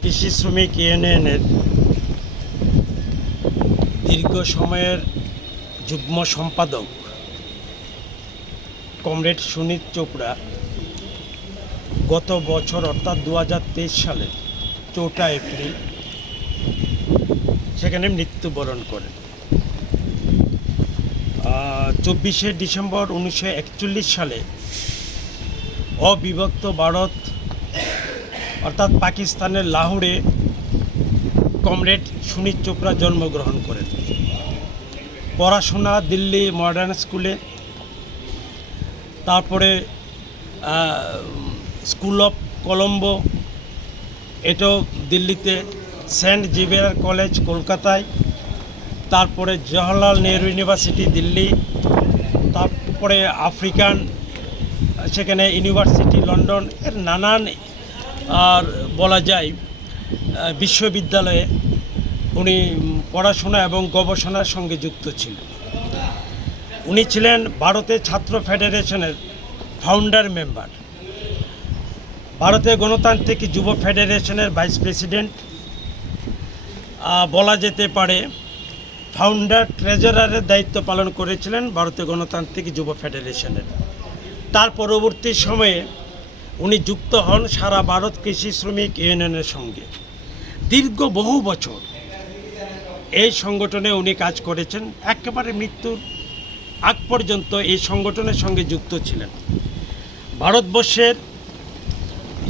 কৃষি শ্রমিক ইউনিয়নের দীর্ঘ সময়ের যুগ্ম সম্পাদক কমরেড সুনীত চোপড়া গত বছর অর্থাৎ 2023 সালে 4 এপ্রিল সেখানে মৃত্যুবরণ করেন। 24 ডিসেম্বর 1941 সালে অবিভক্ত ভারত অর্থাৎ পাকিস্তানের লাহোরে কমরেড সুনীত চোপড়া জন্মগ্রহণ করেন। পড়াশোনা দিল্লি মডার্ন স্কুলে, তারপরে স্কুল অফ কলম্বো এটাও দিল্লিতে, সেন্ট জেভিয়ার কলেজ কলকাতায়, তারপরে জওহরলাল নেহরু ইউনিভার্সিটি দিল্লি, তারপরে আফ্রিকান সেখানে ইউনিভার্সিটি লন্ডন, এর নানান আর বলা যায় বিশ্ববিদ্যালয়ে উনি পড়াশোনা এবং গবেষণার সঙ্গে যুক্ত ছিলেন। উনি ছিলেন ভারতের ছাত্র ফেডারেশনের ফাউন্ডার মেম্বার, ভারতের গণতান্ত্রিক যুব ফেডারেশনের ভাইস প্রেসিডেন্ট, বলা যেতে পারে ফাউন্ডার ট্রেজারারের দায়িত্ব পালন করেছিলেন ভারতীয় গণতান্ত্রিক যুব ফেডারেশনের। তার পরবর্তী সময়ে উনি যুক্ত হন সারা ভারত কৃষি শ্রমিক ইউনিয়নের সঙ্গে। দীর্ঘ বহু বছর এই সংগঠনে উনি কাজ করেছেন, একেবারে মৃত্যুর আগ পর্যন্ত এই সংগঠনের সঙ্গে যুক্ত ছিলেন। ভারতবর্ষের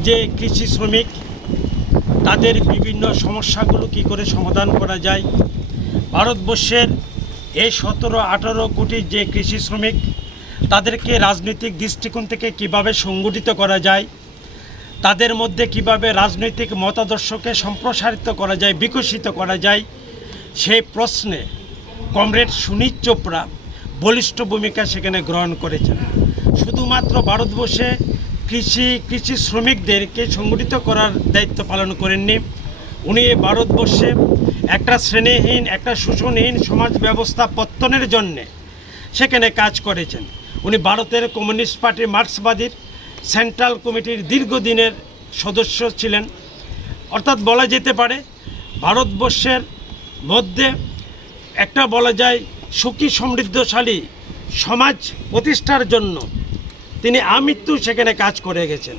যে কৃষি শ্রমিক তাদের বিভিন্ন সমস্যাগুলো কী করে সমাধান করা যায়, ভারতবর্ষের এই 17-18 কোটি যে কৃষি শ্রমিক তাদেরকে রাজনৈতিক দৃষ্টিকোণ থেকে কিভাবে সংগঠিত করা যায়, তাদের মধ্যে কিভাবে রাজনৈতিক মতাদর্শকে সম্প্রসারিত করা যায়, বিকশিত করা যায়, সেই প্রশ্নে কমরেড সুনীত চোপড়া বলিষ্ঠ ভূমিকা সেখানে গ্রহণ করেছেন। শুধুমাত্র ভারতবর্ষে কৃষি শ্রমিকদেরকে সংগঠিত করার দায়িত্ব পালন করেননি, উনি ভারতবর্ষে একটা শ্রেণীহীন, একটা শোষণহীন সমাজ ব্যবস্থা পত্তনের জন্যে সেখানে কাজ করেছেন। উনি ভারতের কমিউনিস্ট পার্টি মার্ক্সবাদীর সেন্ট্রাল কমিটির দীর্ঘদিনের সদস্য ছিলেন। অর্থাৎ বলা যেতে পারে ভারতবর্ষের মধ্যে একটা বলা যায় সুখী সমৃদ্ধশালী সমাজ প্রতিষ্ঠার জন্য তিনি আমৃত্যু সেখানে কাজ করে গেছেন।